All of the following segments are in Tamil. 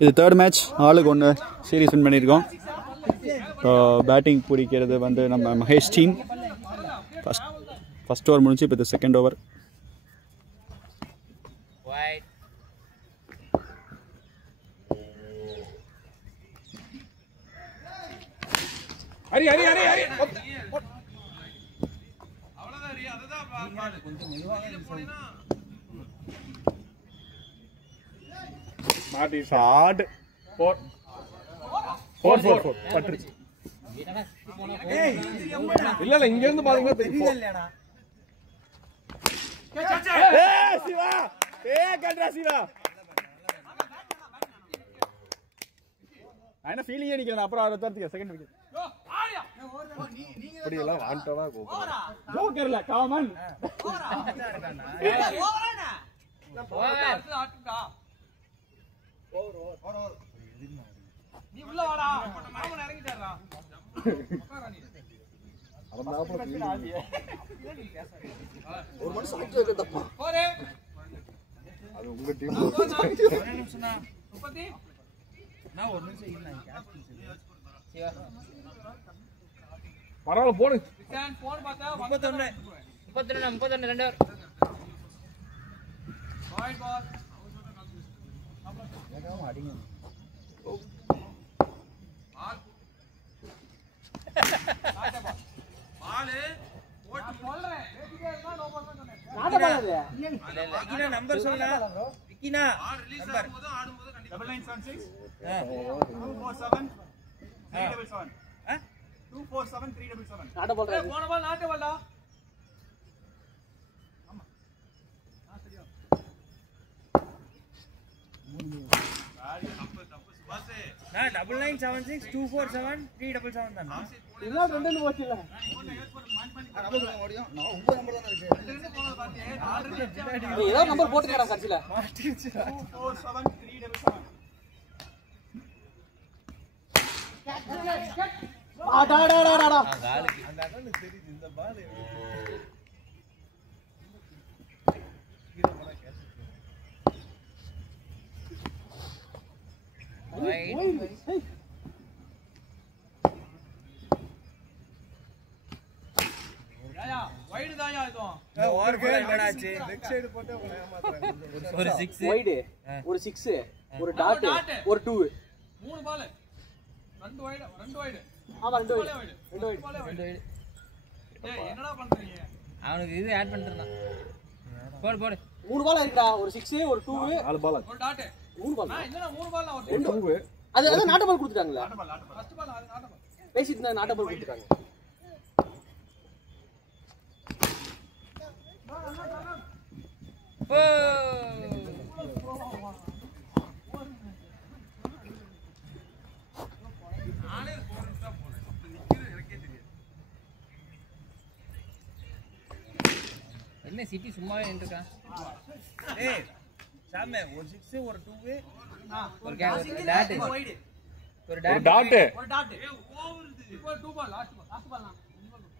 இது தேர்ட் மேட்ச், ஆளுக்கு ஒன்று சீரீஸ் வின் பண்ணியிருக்கோம். பேட்டிங் பிடிக்கிறது வந்து நம்ம மகேஷ் டீம். ஃபர்ஸ்ட் ஓவர் முடிஞ்சு இப்போ இது செகண்ட் ஓவர். ஷாட் 4 பட்டுருச்சு. இல்ல இங்க இருந்து பாத்தீங்கன்னா தெரியல. சிவா கண்ட்ரா சிவா என்ன ஃபீலிங்கே நிக்கிறேன். அப்புறம் அதை தரத்துக்கு செகண்ட் விக்கெட் இப்படி எல்லாம் வாண்டவா ஜோக்கர்ல காமன் நீ உள்ள வாடா மாமன் இறங்கிட்டாரா ஒரு மணி சாப்பிட்டு வைக்கதப்பா போரே அது உங்க டீம் 1 நிமிஷம்னா 30 நான் 1 நிமிஷம் இல்ல கேட்ச் சிவா பரவாயில்லை போடு ஸ்டாண்ட் போன் பார்த்தா 31 2 ஓவர் பாயிண்ட் பால் ஏகாம அடிங்க பால் பால் ஓட்டு சொல்றேன் வேடிக்கை இருந்தா நோ பண்ணனும் நாட்ட பால் அது இல்ல விக்கினா நம்பர் சொல்லுடா விக்கினா பால் ரிலீஸ் ஆடும்போது கண்டிப்பா 9976 247 377 247 377 நாட்ட பால் போன பால் நாட்ட பால்டா ஆமா சரியா தப்பு சுபாஷே நான் 9976 247 377 தானா இல்ல ரெண்டு போச்சு இல்ல நம்பர் ஓடியும் நான் உங்க நம்பர் தான இருக்கு ரெண்டு போன பாத்தே ஏதோ நம்பர் போட்டுக்கடா கட்சில 247 377 ஆடாடாடாடா காலுக்கு அந்த அண்ணன் தெரியுது இந்த பால் கீழ போனா கேட்ச் வைட் தாயா இதுவும் ஓவர் போல என்னடாச்சு லெஃப்ட் சைடு போட்டு அவளை ஏமாத்துறாங்க. ஒரு 6 வைட் ஒரு 6 ஒரு டாட் ஒரு 2 மூணு பால் ரெண்டு வைட் ஆமா ரெண்டு வைட் ஏய் என்னடா பண்றீங்க அவனுக்கு இது ஆட் பண்ணிட்டேன் போடு மூணு பால் இருக்குடா ஒரு 6 ஒரு 2 நாலு பால் ஒரு டாட் மூணு பால் நான் என்னடா மூணு பால் நான் ஒரு 2 அது நாட்ட பால் கொடுத்துட்டாங்களா ஃபர்ஸ்ட் பால் அது நாட்ட பால் பேசிட்டு இருந்தா நாட்ட பால் கொடுத்துட்டாங்க ஓ நானே போறேன்டா போறேன் அப்ப நிக்குது எனக்கே தெரியாது என்ன சிட்டி சும்மாவே நின்னுட்டான் ஏய் சாமே ஒரு 6 ஒரு 2 ஒரு டாட் ஒரு டாட் ஏய் ஓவர் இது இப்போ 2 ball last ball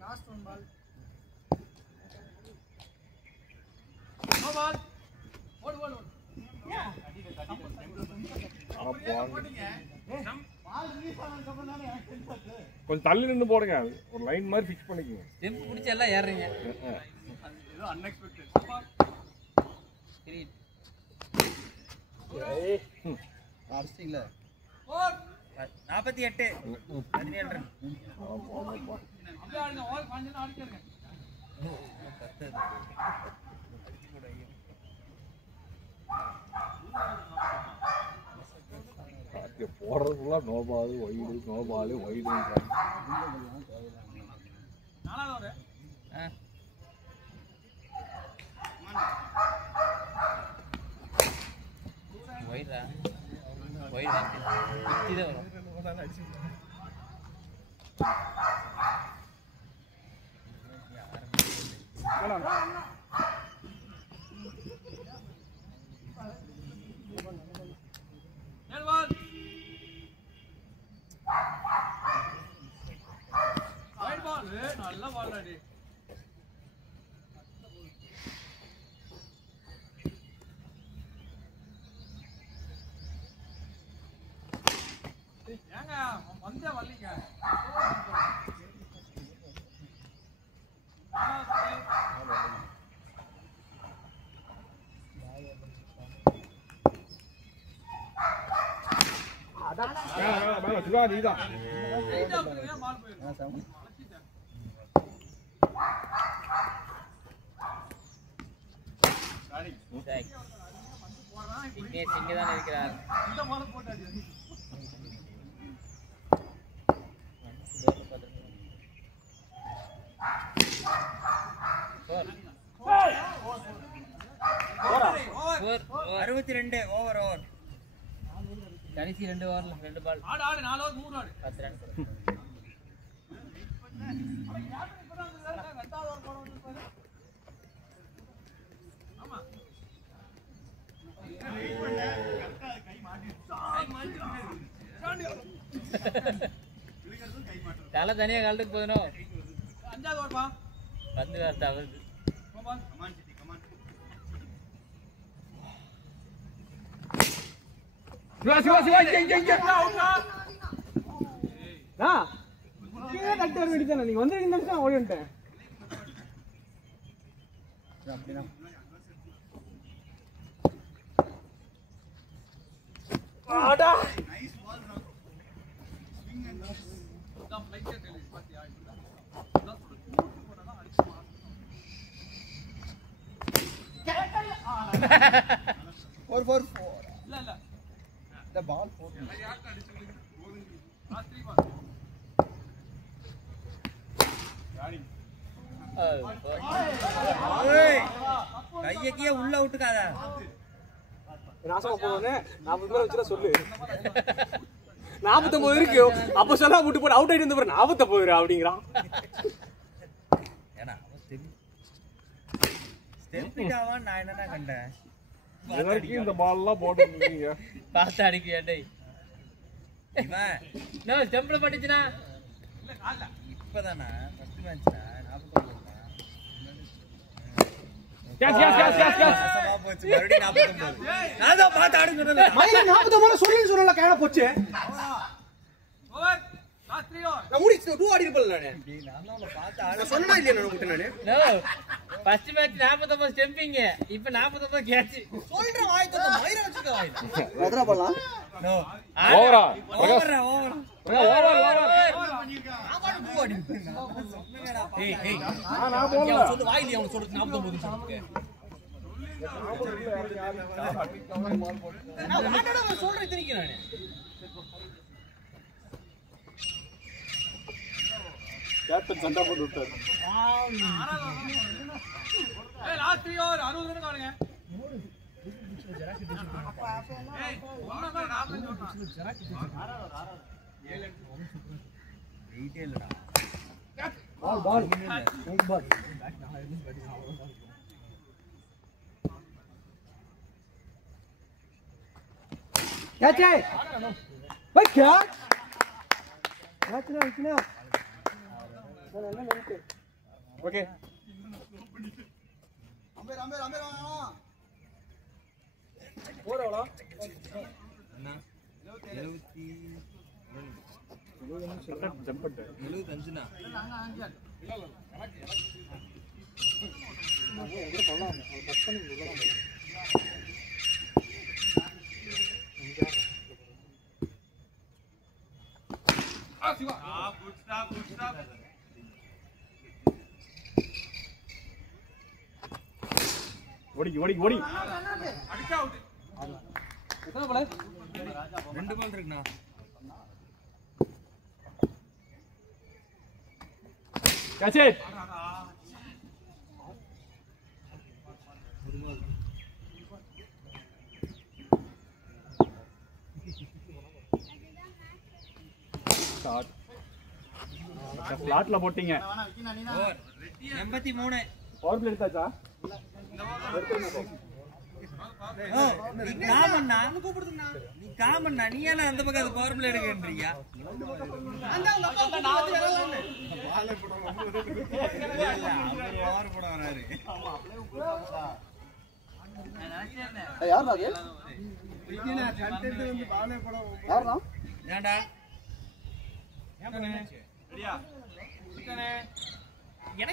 last 1 ball no ball ஓடு பால் ரிலீஸ் ஆனதுக்கு அப்புறம் தானே கொஞ்சம் தள்ளி நின்னு போடுங்க ஒரு லைன் மாதிரி ஃபிக்ஸ் பண்ணிக்கங்க ஸ்டெப் பிடிச்சு எல்லாம் ஏறறீங்க ஏதோ அன்எக்ஸ்பெக்டட் சரி ஏய் ஆர்ஸ்டிங்ல 48 17 ரன் அப்படியே ஆடுங்க ஆல் காஞ்சனா ஆடிக்கங்க போடுறதுக்குள்ள நோ பால் வைடு நாலாவது வைடா இத வரும் நல்ல பால் அடி ஏங்க வந்தே வரலீங்க. இங்கதான் இருக்கிறார். அறுபத்தி 2 ஓவர் கடைசி 2 ஓவர்ல 2 பால். ஆடு 4 ஓவர் 3 ஆடு 10 ரன். தலை தனியா கலந்துக்கு போதணும். 5வது ஓவர்ப்பா. பந்து வேற தவறுது. நீங்க வந்து ஓடிட்டேன். கையக்கிய உள்ள விட்டுக்காத. நாசமா போனே 40 பேர் வச்சுதான் சொல்லு. 49 இருக்கு. அப்ப சொன்னா விட்டு போட்டு அவுட் ஆயிட்டு வந்து 49 அப்படிங்கறான். ஏனா ஸ்டெம்பிடாவா நான் என்னடா கண்டேன். இதற்கு இந்த பால் எல்லாம் போட்டுட்டீங்க. பாஸ் அடிக்கியா டேய். இவன் நோ ஸ்டெம்ப்ல பட்டுச்சுனா. இல்ல கால்ல. இப்பதானா ஃபர்ஸ்ட் மேட்ச்னா 49. போச்சு மறுபடியும் 49. நான் தான் பார்த்து ஆடுங்கறல. மயில 49 சொல்லுன்னு சொன்னல கையில போச்சு. ஓவர். Last 3 over. நான் முடிச்சு 2 ஆடி இருப்பல நானே. நான் தான் பார்த்து ஆடு. நான் சொன்னா இல்லையா நான் உன்கிட்ட நானே. No first match 49 stumping. இப்போ 49 கேட்ச். சொல்றேன் வாய்க்கு மயிர வச்சுக்க வாய். எதரா போலாம்? நோ ஓவரா ஓவர் ஆமாடு 2 ஆடி. ஏய் நான் போடல. சொல்லு வாயில அவன் சொல்றது 49 சொல்லுங்க. நான் வாட்டோட சொல்றேன் தெரியுங்க நானே. கேப்டன் சண்டை போட்டு விட்டாரு. ஏய் லாஸ்ட் 3 ஓவர் 60 ரன் காணுங்க. ஏய் ஒண்ணா நான் சொல்றேன். வெயிட்டே இல்லடா. பால் एक बार कैच है भाई क्या कैच ना इतना ஓகே. ஓரவளா அண்ணா 70 ஜம்ப் பண்ணிட்டு 75னா ஓடி ஓடி ஓடி. அடிச்சா அவுட். எத்தனை பால்? 2 பால் இருக்குண்ணா. Catch it. Start. ஃபிளாட்ல போட்டீங்க. ஓவர் 83. பவர் பிளே எடுத்தாச்சா? ஓ நீ காமண்ணா கூப்பிடுதுண்ணா. நீ காமண்ணா நீ ஏன் அந்த பக்கம் அது பவர் பிளே எடுக்கன்றீங்க? அந்த அப்பா நான் வரலன்னு பால் போட பவர் போட வராரு. யார் அது? இதுல கண்டென்ட் வந்து பாலே போட யாரா? ஏன்டா எனக்கு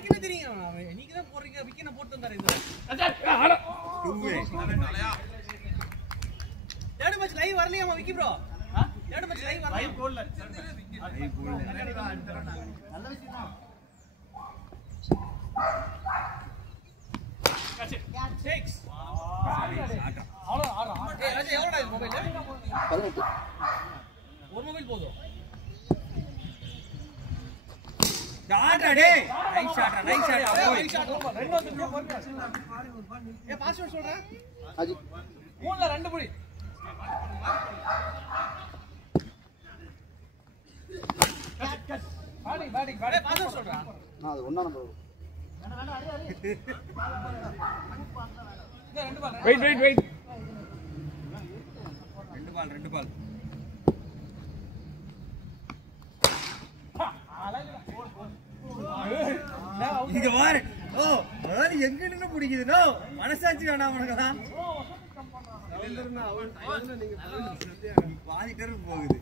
என்ன தெரியும் நீங்க தான் போறீங்க விக்கெட் போட்டு வந்தாரு இது தேர்ட் மேட்ச் லைவ் வரலையாமா Vicky bro third match live வரல லைவ் போடல நல்ல விஷயம் தான் 6 அவ்வளோ ஆறா ஏய் ராஜா எவ்வளோடா இது மொபைல் 18 ஒரு மொபைல் போதும் டாடா டேய் நைஸ் ஷாட் ரெண்டு வந்து பொறுமையா ஏ பாஸ்வேர்ட் சொல்றேன் அஜி மூணுல ரெண்டு புடி பேட்டிங் பாஸ்வேர்ட் சொல்றேன் நான் அது ஒண்ணா நம்பர் வெயிட் ரெண்டு பால் இங்க பாரு ஓ பால் எங்க நின்னு பிடிக்குதுனோ மனசாட்சி வேணாம் உனக்குதான் பாதி டர்ன் போகுது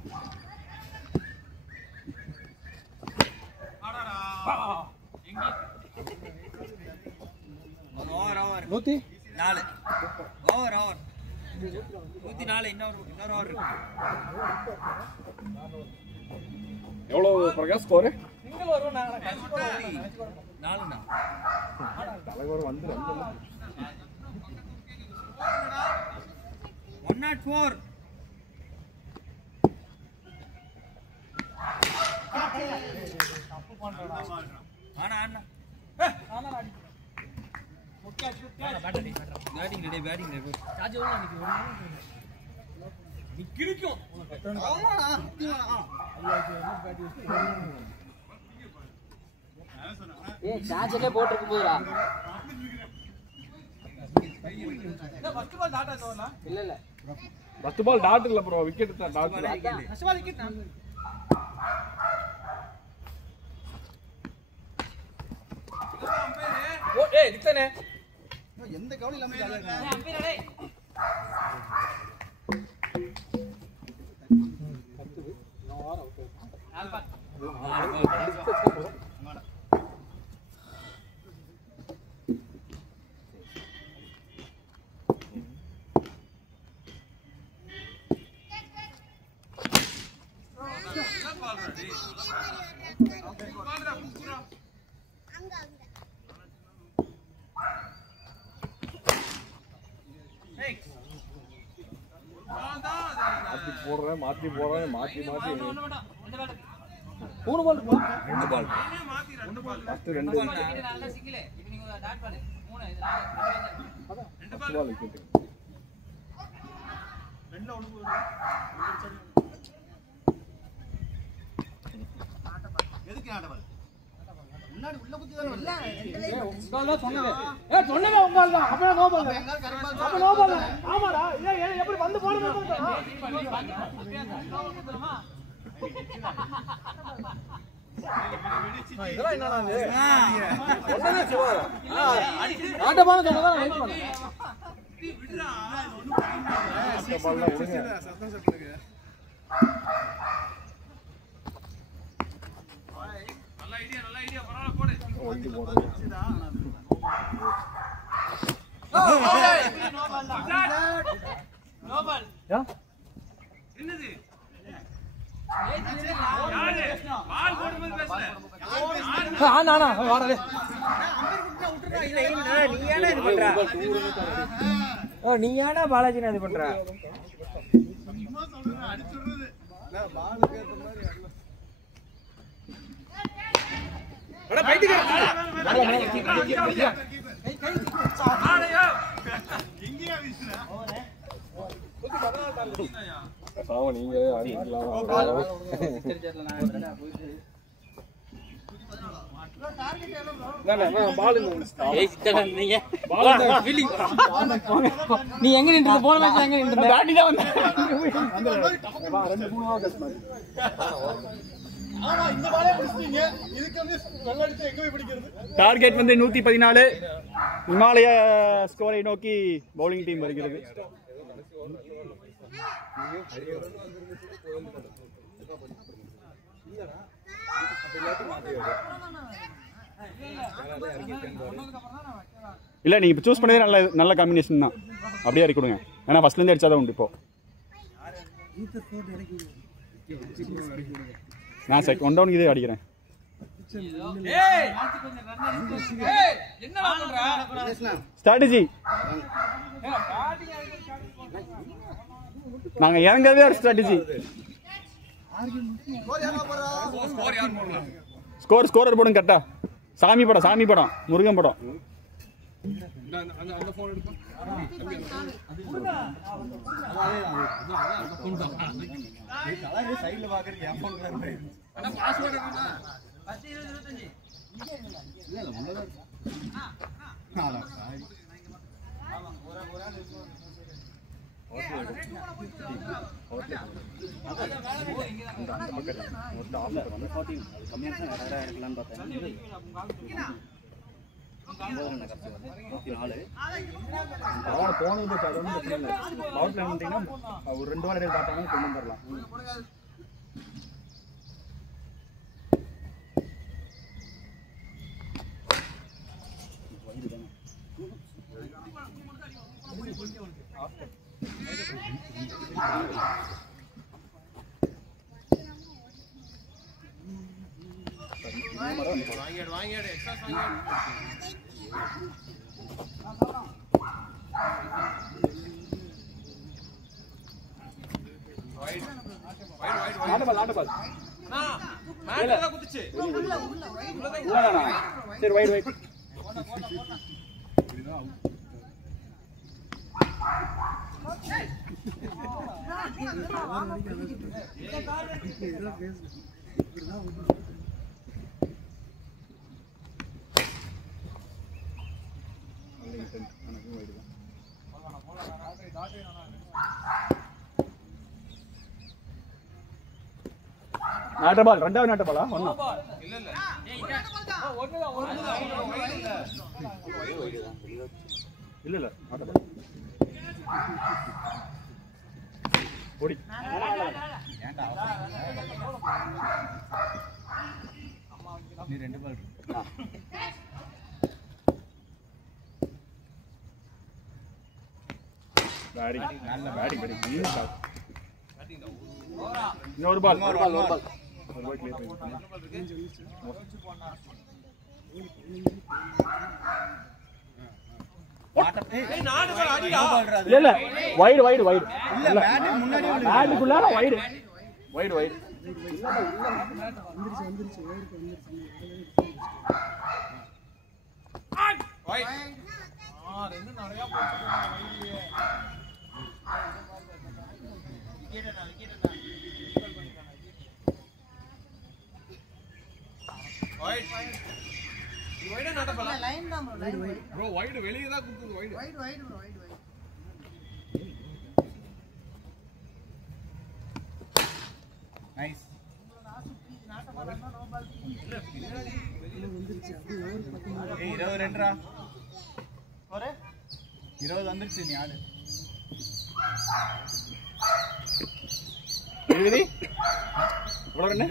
ஓவர் 104 ஓவர் 104 இன்னொரு ஓவர் இருக்கு எவ்வளவு பிரகாஷ் ஸ்கோர் சிங்கிள் வரும் நான் 4 தலைவர் வந்து 104 ஆனா அண்ணா பேட்டிங் ரெடி சார்ஜ் எவ்வளவு நீ கிழிக்கும் ஏய் சார்ஜர்ல போட்டுருக்கு போறா ஃபர்ஸ்ட் பால் டாட் ஆச்சோல இல்ல ஃபர்ஸ்ட் பால் டாட் இல்ல ப்ரோ விக்கெட் தான் டாட் இல்ல ஃபர்ஸ்ட் பால் விக்கெட் நான் ஓ ஏய் நிக்தனே எந்த கவலை இல்லாம ஜாலியா இருக்க அம்பீரா டேய் மாத்தி போறேன் மூணு பால் ரெண்டு பால் ஃபர்ஸ்ட் ரெண்டு நல்ல சிங்கிள் இப்போ நீங்க டாட் பால் 3 இது ரெண்டு பால் விக்கெட் ரெண்டுல ஒண்ணு போகுது எதுக்கு ஆட்ட பால் முன்னாடி உள்ள குத்தி தான் இல்ல உங்கால தான் சொன்னவே சொன்னவே உங்கால தான் அப்ப நோ பால் அப்ப நோ பால் ஆமாடா ஏய் எப்படி வந்து போடுறது இதெல்லாம் என்னடா இது ஒண்ணே சிவா ஆட்ட பால் சொன்னதா ரைட் பண்ணு விடுடா ஆட்ட பால்ல விடுங்க சத்தம் சொல்லுங்க நல்ல ஐடியா பரவாயில்லை போடு ஓடி போடுங்க நோ பால் யா என்னது யாரு பால் போடும்போது பேசல நானா வாடா நீ ஏன்டா பாலாஜி இது பண்ற நீங்க நீ எங்க நின்று போன மேட்ச் எங்க நின்று பேட்டி தான் வந்த ரெண்டு மூணு ஆமா இந்த பாலே பிடிச்சீங்க இதுக்கு வந்து வெள்ள அடிச்சு எங்க போய் பிடிக்கிறது டார்கெட் வந்து 114 இமாலய ஸ்கோரை நோக்கி பவுலிங் டீம் வருகிறது இல்லை நீங்கள் இப்போ சூஸ் பண்ணதே நல்ல நல்ல காம்பினேஷன் தான். அப்படியே இறக்கி கொடுங்க. ஏன்னா ஃபஸ்ட்லேருந்து அடிச்சா தான் உண்டு. இப்போ நான் ஒன் டவுனுக்கு இதே அடிக்கிறேன். ஸ்ட்ராட்டஜி நாங்க இறங்கவே ஒரு ஸ்ட்ராட்டஜி. ஸ்கோரர் போடுங்க கரெக்டா. சாமி படம் முருகன் படம். போனது பவர் பிளான் பண்ணிட்டீங்கன்னா ஒரு 2 வாரம் இடையில பார்த்தாலும் கொண்டு வந்துடலாம். சரி வைட் நாட்டபால். ரெண்டாவது நாட்டபாலா? ஒண்ணா இல்ல நாட்டபால் ஓடி. நீ 2 பால் பேட்டிங். நல்ல பேட்டிங். இன்னொரு பால் கிளியர் பண்ணி இல்ல வைடு இல்ல பேட்டிங் முன்னாடி பேட்டுக்குள்ள வைடு ரெண்டு நிறைய போட்டு bro wide வெளிய தான் குத்துது wide bro wide nice ஏய் 22 ரா ஒரே 20 வந்துருச்சு நீ ஆடு எழுதி இவ்வளவு என்ன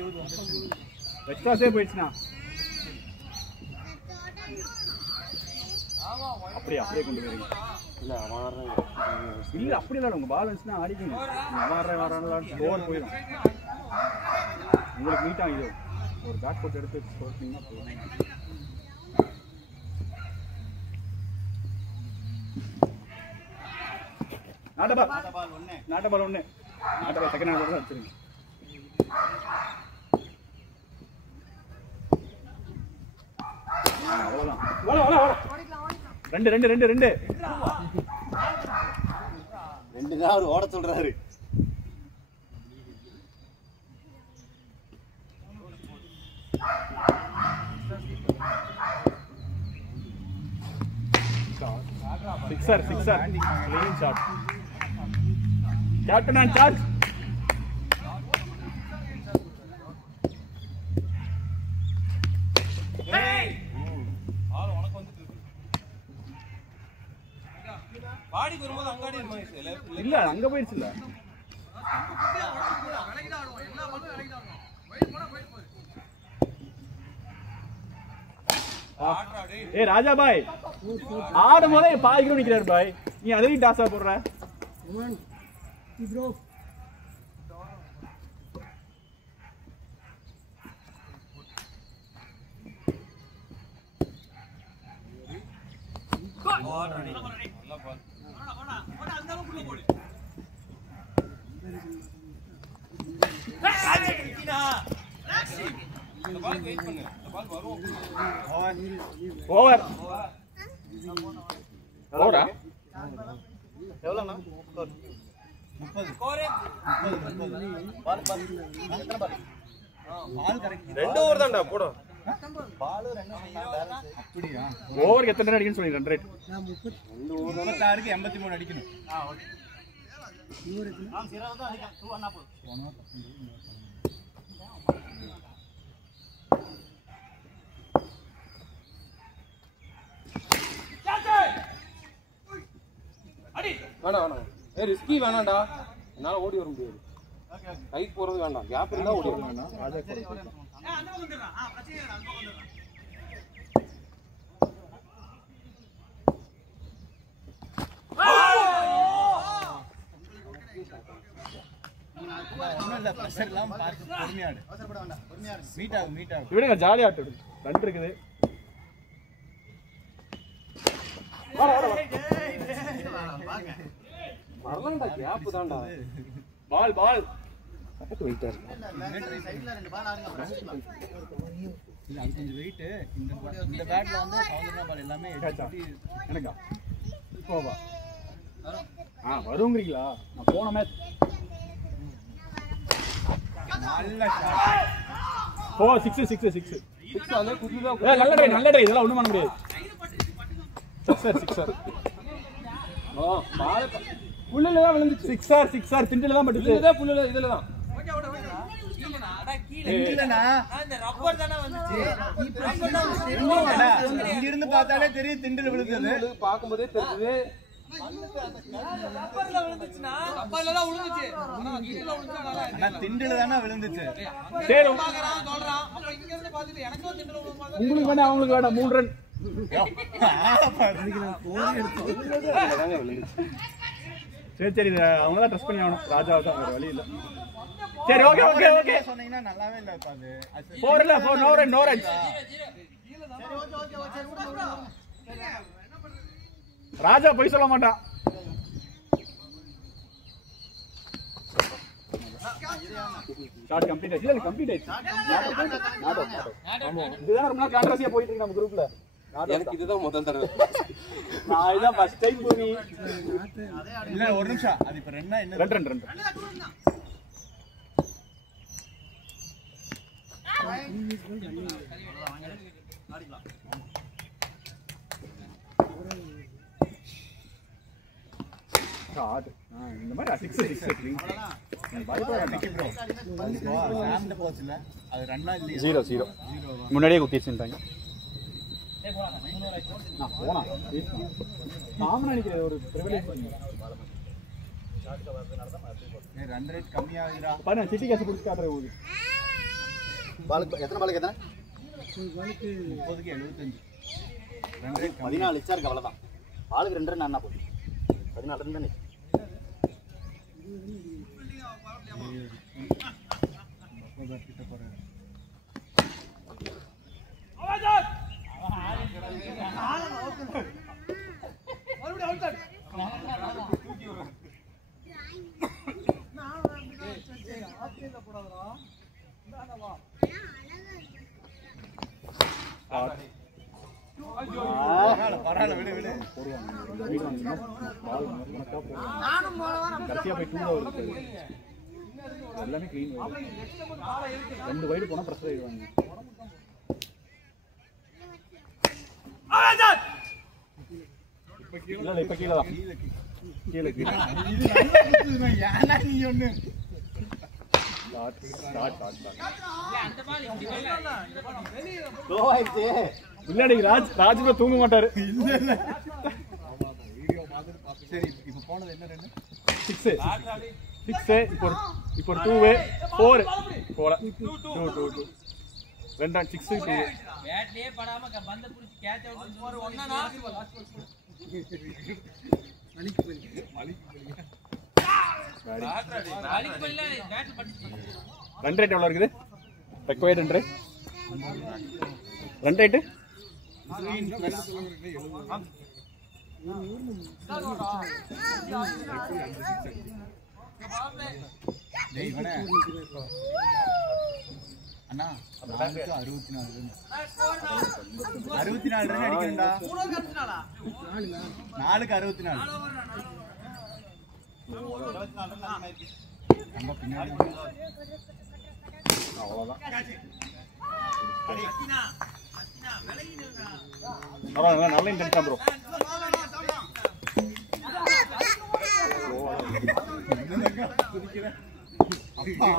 எக்ஸ்ட்ரா சேவ் போயிடுச்சுனா அப்படியே கொண்டு போறீங்க இல்ல இல்ல அப்படி இல்ல உங்க பால் வந்துச்சுனா அடிக்கணும் வரானல ஸ்கோர் போயிடும் உங்களுக்கு நீட்டா இது ஒரு பேட் போட்டு எடுத்து ஸ்கோர் பண்ணா போதும் நாட்டபால் ஒண்ணு செகண்ட் ஹாஃப் வச்சிருங்க அவ்வளவுதான் ரெண்டு தான் அவர் ஓட சொல்றாரு sixer clean shot captain and charge பாடிக்கு வரும்போது அங்காடி இல்ல அங்க போயிடுச்சு இல்ல ஏய் ராஜா பாய் ஆடும் போதே பாய்க்கிறோம் நிக்கிறாரு பாய் நீ அதையும் டாஸா போடுற ப்ரோ ஓவர் ஓவரா எவ்வளோண்ணா 30 2 ஓவர் தான்டா போடும் பால் 2 அப்படியா ஓவர் எத்தனை ரன் அடிக்கணும் சொல்லி ரன் ரேட் 2 ஓவர் 36க்கு 83 அடிக்கணும் ஓகே நான் 0 தான் அடிக்கணும் 2 அண்ணா போடு வேணாம் ஏ ரிஸ்கி வேணாம்டா என்னால ஓடி வர முடியாது கைட் போறது வேண்டாம் கேப் இருந்தா ஓடி வர வேண்டாம் ராஜா கூட அந்த பக்கம் வந்துறா பிரச்சனை இல்ல அந்த பக்கம் வந்துறா விடுங்க ஜாலியா ஆட்டு ரன் இருக்குது வரலாம்டா கேப் தான்டா பால் பால் பக்கத்து வெயிட்டா இருக்கு இல்ல அது கொஞ்சம் வெயிட் இந்த பேட்ல வந்து சவுந்தரனா பால் எல்லாமே எனக்கா போவா வருங்கிறீங்களா நான் போன மேட்ச் நல்ல ஷாட் போ 6 வந்து குதிதான் ஏய் நல்ல ட்ரை இதெல்லாம் ஒண்ணும் பண்ண முடியாது சிக்ஸர் பால் புல்லுல தான் விழுந்துச்சு சிக்ஸர் திண்டில தான் பட்டுச்சு இதுதான் புல்லுல இதுல தான் கீழனா அட கீழ இல்லனா அந்த ரப்பர் தான வந்துச்சு இங்க இருந்து பார்த்தாலே தெரியும் திண்டில விழுந்தது பாக்கும்போதே தெரியுது ரப்பர்ல விழுந்துச்சுனா ரப்பர்ல தான் விழுந்துச்சு ஆனா கீழல விழுந்துச்சா ஆனா திண்டில தான விழுந்துச்சு சரி பாக்குறான் சொல்றான் அப்ப இங்க இருந்து பாத்துட்டு எனக்கும் திண்டில விழுந்த மாதிரி உங்களுக்கு வேணா அவங்களுக்கு வேணா 3 ரன் சரி அவங்க தான் ட்ரெஸ் பண்ணி ஆகணும் ராஜாவை தான் வேற வழி இல்ல சரி ஓகே சொன்னீங்கன்னா நல்லாவே இல்ல அது 4 இல்ல 4 நோ ரன் ராஜா போய் சொல்ல மாட்டான் ஷாட் கம்ப்ளீட் ஆயிடுச்சு இல்ல கம்ப்ளீட் ஆயிடுச்சு இதுதான் ரொம்ப நாள் கான்ட்ரவர்சியா போயிட்டு இருக்கு நம்ம குரூப்ல எனக்கு இதுதான் முதல் தடவை நான் இதான் ஃபர்ஸ்ட் டைம் போனி இல்ல ஒரு நிமிஷம் அது இப்ப ரெண்டா என்ன ரன் இந்த மாதிரி 0 முன்னாடியே குத்திச்சுட்டாங்க போனா காமன் நினைக்கிற ஒரு பிரிவிலேஜ் ரன் ரேட் கம்மியாகுதுடா பாருங்க சிட்டி கேஸ் புடிச்சு காட்ற போகுது பாலுக்கு எத்தனை பாலுக்கு எத்தனை பாலுக்கு 30க்கு 75 ரன் ரேட் 14 இச்சா இருக்கு அவ்வளவுதான் பாலுக்கு 2 ரன் அண்ணா போகுது 14 ரன் தானே கிட்ட போற பரவாயில்ல விடு விடு எல்லாமே கிளீன் ரெண்டு வைடு போனா பிரஷர் ஆயிடுவாங்க இல்ல இப்ப கீழே தான் கீழே ஏன்னா நீ ஒண்ணு இல்லடி ராஜ் தூங்க மாட்டாரு சரி இப்ப போனது என்ன ரன் 6 இப்போ 2 4 போல 2 2 6 2 பேட்லயே படாம பந்த புடிச்சு கேட்ச் அவுட் ஒரு ஒண்ணனா மலிக் பல்ல பேட் பட்டுச்சு. ரன் ரேட் எவ்வளவு இருக்குது? ரெக்வயர்ட் ரன் ரேட் அண்ணா 64 64 ரன் அடிக்கணும்டா. 4க்கு 64 நம்ம பின்னாடி அவ்வளவுதான். நல்ல இன்டென்ட் தான் ப்ரோ.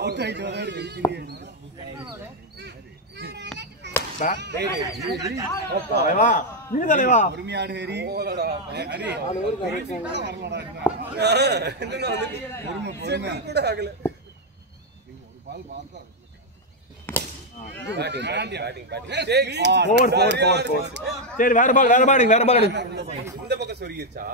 அவுட் ஆயிட்டு வராரு. பொறுமையாடு ஹரி. சரி வேற பால் இந்த பக்கம் சொருகிச்சா?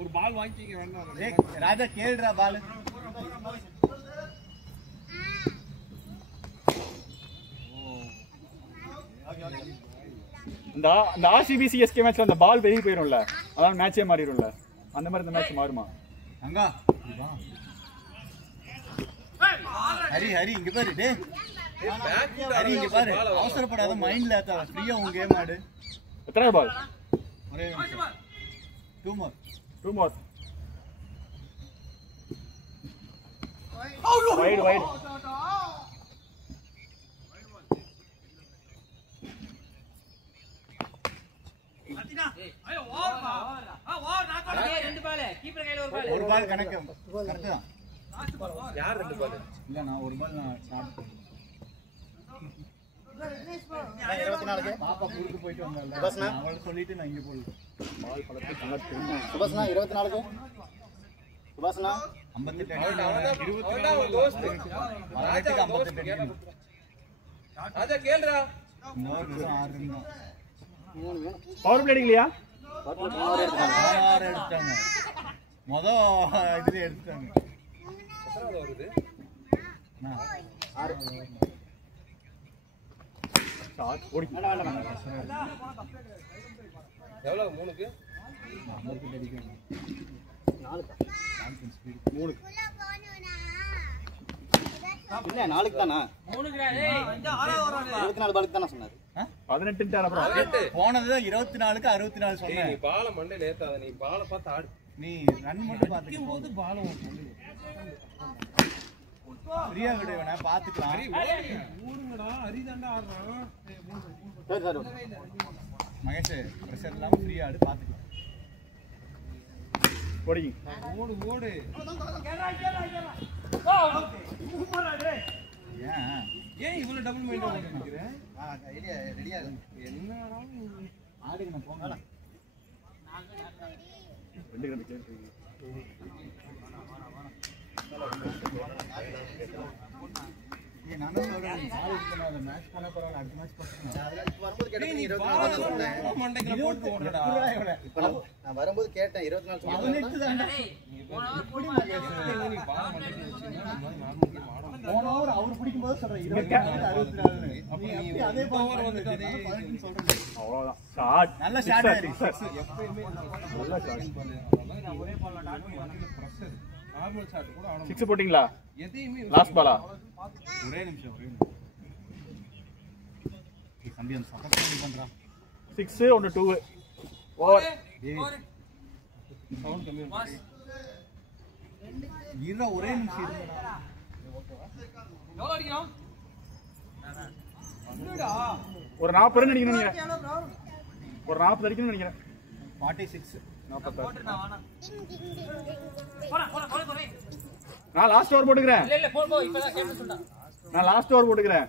ஒரு பால் வாங்கிக்க வேண்டாம். ராஜா கேளுடா பால். இந்த ஆர்சிபி சிஎஸ்கே மேட்ச்ல அந்த பால் வெளியே போயிரும்ல, அதான் மேட்சே மாறிடும்ல. அந்த மாதிரி இந்த மேட்ச் மாறுமா? அங்க ஹரி ஹரி இங்க பாரு. டேய் ஹரி இங்க பாரு. அவசரப்படாத, மைண்ட்ல ஏத்தாத, ஃப்ரீயா உன் கேம் ஆடு. எத்தனை பால்? ஒரே 2 more. Wide. ரெண்டு பால் கீப்பர் கையில ஒரு பால். ஒரு பால் கணக்கு கரெக்ட் தான். யார் 2 பால்? இல்ல நான் ஒரு பால் நான் ஸ்டார்ட் 24க்கு பாப்பா குறுக்கு போயிட்டு வந்தால. அவள சொல்லிட்டு நான் இங்க போறேன். பால் பலத்தை கனெக்ட் பண்ணு. சுபாஸ்னா 24க்கு. சுபாஸ்னா 58 அவன்டா ஒரு தோஸ்த். ராஜா 58. ராஜா கேளுடா. இன்னொரு 6 ரன். பவர் பிளே இல்லையா? 6 எடுத்தாங்க. இதுல எடுத்தாங்க. எத்தனை வருது? 6 ஷாட் ஓடி. எவ்வளவு 3க்கு? 3 இல்ல 4க்கு தானா? 3க்கு டேய் 24 பாலுக்கு தான சொன்னாரு. 18 அப்புறம் போனது 24க்கு 64 சொன்னேன். நீ பால மண்டையில ஏத்தாத, நீ பால பார்த்து ஆடு. நீ ரன் மட்டும் பாத்துக்க. போது பாலும் ஃப்ரீயா விடுவேனா பாத்துக்கலாம். ஊருங்கடா ஹரிதாண்டா ஆடுறான். சரி சரி மகேஷ் பிரஷர் இல்லாம ஃப்ரீயா ஆடு பாத்துக்கலாம். ஓடி ஓடு ஏன் இவ்வளவு டபுள் மைண்ட் நினைக்கிறேன்? ஐடியா ரெடியா என்னடா ஆடுங்க நான் போங்க. 2 ரன் கேட்குறீங்க. நானும் சொல்றேன் பால் பண்ணாத மேட்ச் பண்ண போறோம். அடுத்த மேட்ச் போறோம். இப்ப வரும்போது கேட்டேன் 24 சொன்னேன். மண்டைக்குள்ள போட்டு ஓடுறடா. இப்ப நான் வரும்போது கேட்டேன் 24 சொன்னேன். 18 தான். நீ பால மண்டையில வச்சினா போன ஓவர் அவர் பிடிக்கும் போது சொல்றேன் 24 64. நீ அப்படியே அதே பவர் வந்துட்டு அதே 18 சொல்றேன். அவ்வளவுதான். ஷாட் நல்ல ஷாட் ஆடி. எப்பவுமே நல்ல ஷாட். நான் ஒரே பால்ல டாட் பண்ணி பிரஷர் நார்மல் ஷாட் கூட அவன 6 போட்டிங்களா? எதையுமே லாஸ்ட் பாலா? ஒரே நிமிஷம் தம்பி அந்த சப்போர்ட் பண்றான். 6 1 2 ஓவர். சவுண்ட் கம்மி இருடா ஒரே நிமிஷம் இருடா. எவ்வளவு அடிக்கணும்? ஒரு 40 ரன் அடிக்கணும் நீங்க. ஒரு 40 அடிக்கணும்னு நினைக்கிறேன். 46 46. போடா நான் லாஸ்ட் ஓவர் போட்டுக்கிறேன். இல்ல போ இப்பதான் கேப்டன் சொன்னா. நான் லாஸ்ட் ஓவர் போட்டுக்கிறேன்.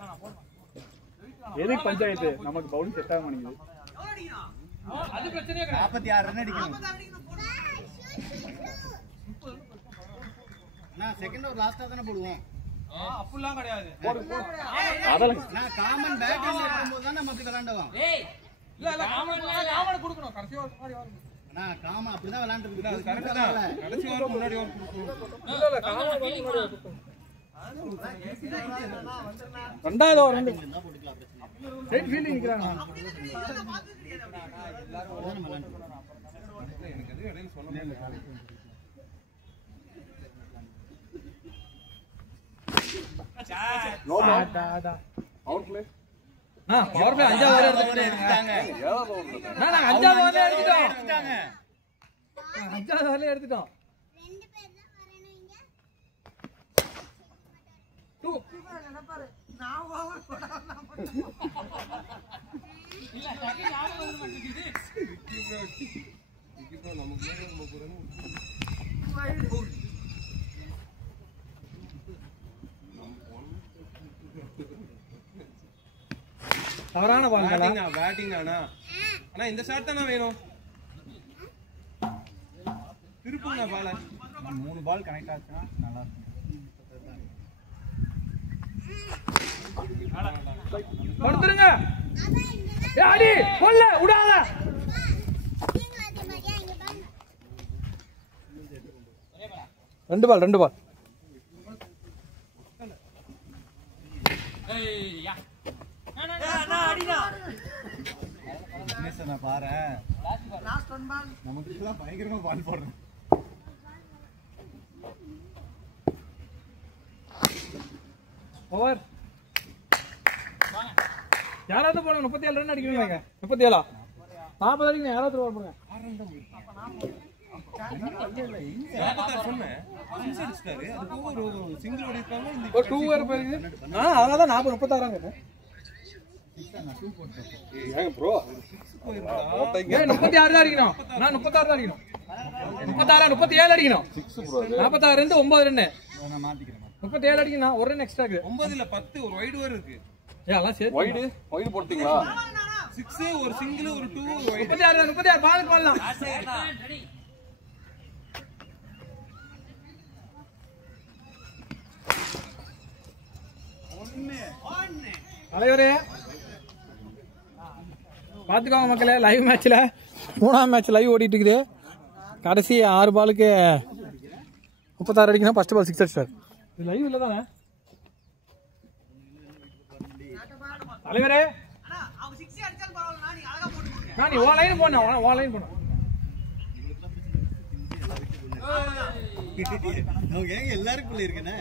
எதுக்கு பஞ்சாயத்து? நமக்கு பவுலிங் செட் ஆக மாட்டேங்குது. அது பிரச்சனையே கிடையாது. 46 ரன் அடிக்கணும். நான் செகண்ட் ஓவர் லாஸ்டா தான போடுவோம். அப்படிலாம் கிடையாது. நான் காமன் பேட்டிங் இருக்கும்போது தான் நம்ம அப்படி விளையாடுவோம். இல்ல காமன் கொடுக்கணும். கடைசி ஓவர் மாதிரி வரும். நான் காமன் அப்படிதான் விளையாண்டுட்டு அது கரெக்ட் தான். கடைசி ஓவர் முன்னாடி ஓவர் கொடுக்கணும். இல்ல காமன் முன்னாடி கொடுக்கணும். ரெண்டாவது ஓவர் வந்து ரைட் ஃபீல்டிங் நிக்கறாங்க. எனக்கு எது இடையில சொல்ல அவுட் பிளே. பவர் பிளே அஞ்சாவது ஓவர் எடுத்துட்டாங்க. நாங்க அஞ்சாவது ஓவர்ல எடுத்துட்டோம். அஞ்சாவது ஓவர்ல எடுத்துட்டோம். ரெண்டு பேர் தான் வரணும் இங்க. 2 நான் ஓவர் போடாம இல்ல டக்கு ஞாபகம் வர மாட்டேங்குது. இப்போ நமக்கு தவறான பால் பேட்டிங் ஆனா இந்த ஷாட் தான வேணும். திருப்புங்க பால. 3 பால் கனெக்ட் ஆச்சுனா நல்லா இருக்கும். படுத்துருங்க. ஏய் அடி கொல்ல விடாத. ரெண்டு பால் ஏய் யா நான் அடிடா. மிஸ் நான் பாரு. லாஸ்ட் 1 பால் நமக்கு எல்லாம் பயங்கரமா பால் போடுறோம். ஓவர். யாராவது போடுங்க. 37 ரன் அடிக்கணும்ங்க. 37 40 அடிக்கணும். யாராவது ஓவர் போடுங்க. சொன்னேன் ஒரு சிங்கிள் ஓடிருக்காங்க. ஒரு 2 ஓவர் போயிருக்கு. அதான் 40 36 கேட்டேன். ஏங்க ப்ரோ 36 தான் அடிக்கணும். நான் 36 தான் அடிக்கணும். 36 37 அடிக்கணும். 6 ப்ரோ 46 ரன் 9 ரன். நான் மாத்திக்கிறேன். 37 அடிக்கணும். ஒரு ரன் எக்ஸ்ட்ரா இருக்கு. 9 இல்ல 10 ஒரு வைட் ஓவர் இருக்கு. எல்லாம் சேர்த்து வைட் போடுறீங்களா? 6 ஒரு சிங்கிள் ஒரு 2 வைட். 36 பால் போடலாம். தலைவரே பாத்துக்கோங்க மக்களே. லைவ் மேட்ச்ல 3ஆம் மேட்ச் லைவ் ஓடிட்டு இருக்குது. கடைசி 6 பாலுக்கு 36 அடிக்கணும். ஃபர்ஸ்ட் பால் 6 அடிச்சார். இது லைவ் இல்ல தானே தலைவரே? நான் நீ ஓ லைன் போன ஓ லைன் போன. அவங்க ஏங்க எல்லாருக்குள்ள இருக்கனே.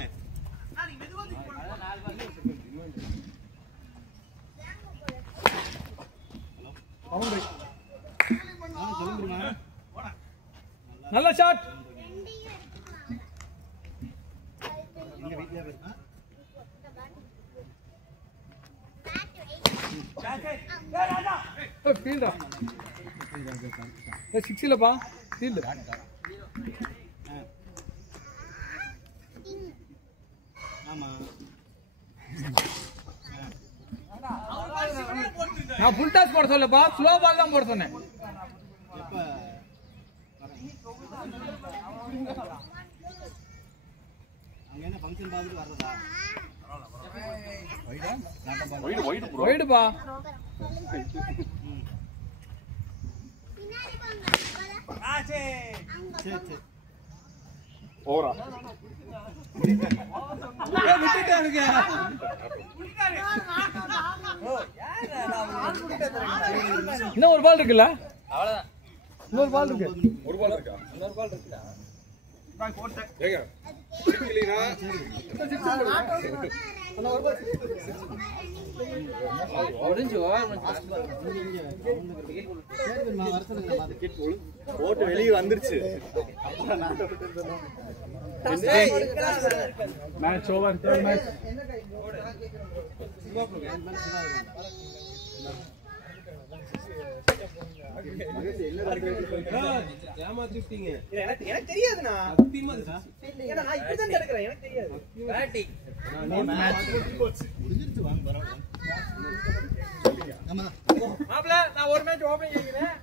நல்ல ஷாட். எங்க வீட்ல இருக்கா? ஃபீல்டா 6 இல்லப்பா ஃபீல்ட். ஆமா நான் ஃபுல் டாஸ் போட சொல்லப்பா. ஸ்லோ பால் தான் போட சொன்னேன். எப்ப அங்க என்ன ஃபங்க்ஷன் பாத்துட்டு வரதா? வைடா நாட்ட பால் வைடுப்பா. சரி ஓவரா விட்டுட்டாருங்க. இன்னும் ஒரு பால் இருக்குல்ல? அவ்வளவுதான். இன்னொரு பால் இருக்கு. ஒரு பால் இருக்கா? இன்னொரு பால் இருக்குடா. ஏங்க இல்லைனா முடிஞ்சு ஓவர் நான் வரதுக்கு நான் டிக்கெட் போட்டு வெளிய வந்துருச்சு. Match over. Third match. ஏமாத்திட்டீங்க. எனக்கு தெரியாதுண்ணா. சத்தியமா ஏன்னா நான் இப்பதான் தடுக்கிறேன். எனக்கு தெரியாது. பேட்டிங் முடிஞ்சிருச்சு வாங்க பரவாயில்லை. ஆமா மாப்ள நான் ஒரு மேட்ச் ஓபன் செய்கிறேன்.